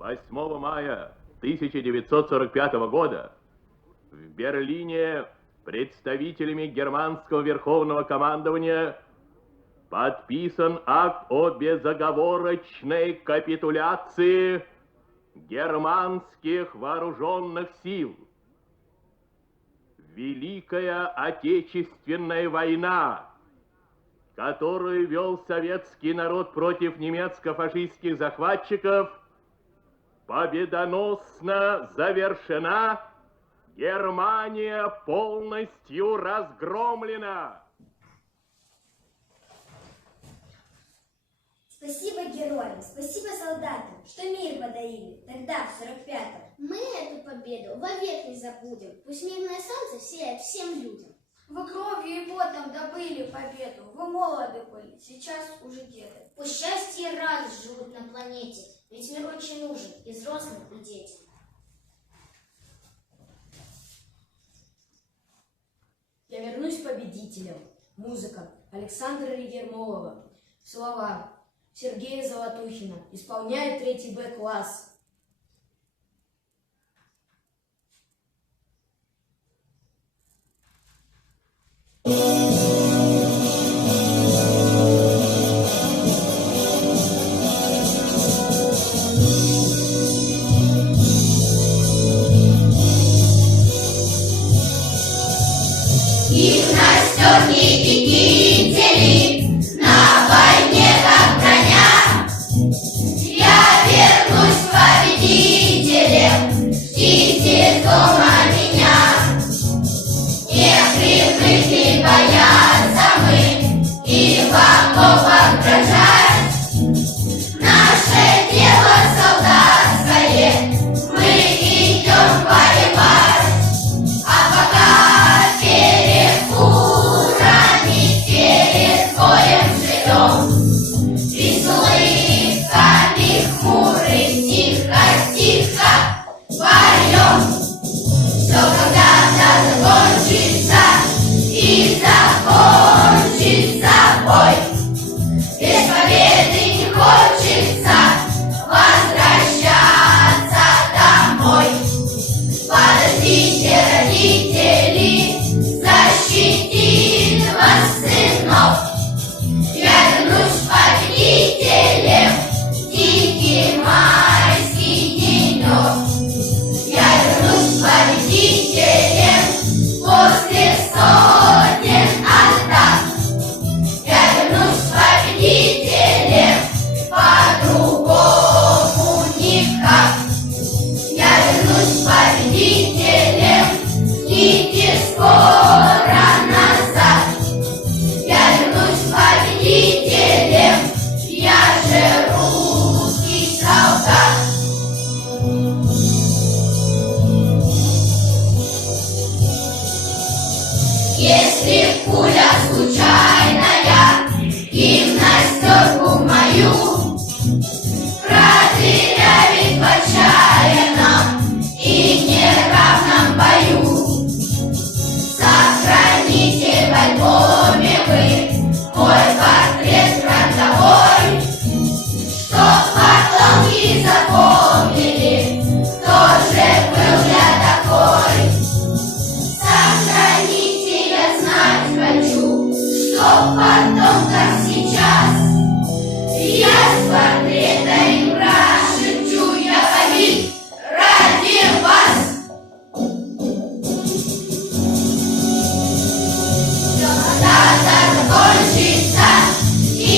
8 мая 1945 года в Берлине представителями германского верховного командования подписан акт о безоговорочной капитуляции германских вооруженных сил. Великая Отечественная война, которую вел советский народ против немецко-фашистских захватчиков, победоносно завершена. Германия полностью разгромлена. Спасибо героям, спасибо солдатам, что мир подарили тогда, в 45-м. Мы эту победу вовек не забудем. Пусть мирное солнце сияет всем людям. Вы кровью и потом добыли победу. Вы молоды были, сейчас уже деды. Пусть счастье и радость живут на планете, ведь мир очень нужен и взрослым, и детям. Я вернусь победителем. Музыка Александра Ермолова. Слова Сергея Золотухина. Исполняет 3 Б-класс. Их расстегните кители, на войне как броня. Я вернусь победителем, ждите дома меня. Не привыкли бояться мы и вам угрожать. Наше дело солдатское, мы идем воевать. А пока перекурами перед боем живем, и с улыбками хмурых тихо-тихо поем. Все когда-то закончится, и закончится бой. Без победы не хочется возвращаться домой. Подождите, родители, защитит вас сынок. Я вернусь победителем, дикий майский денек. Я вернусь победителем после сотен атак. Я вернусь победителем, по-другому никак. Я вернусь победителем, ждите скоро назад. Я вернусь победителем, я же русский солдат. Если пуля случайная и в настежку мою продырявит в отчаянном и неравном бою, сохраните в альбоме вы мой портрет фронтовой, чтоб потомки запомнили, кто же был я такой. Сохраните, я знать хочу, чтоб потомкам сейчас я с портрета им прошепчу, я погиб ради вас. Все когда-то закончится, и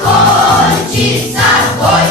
закончится бой.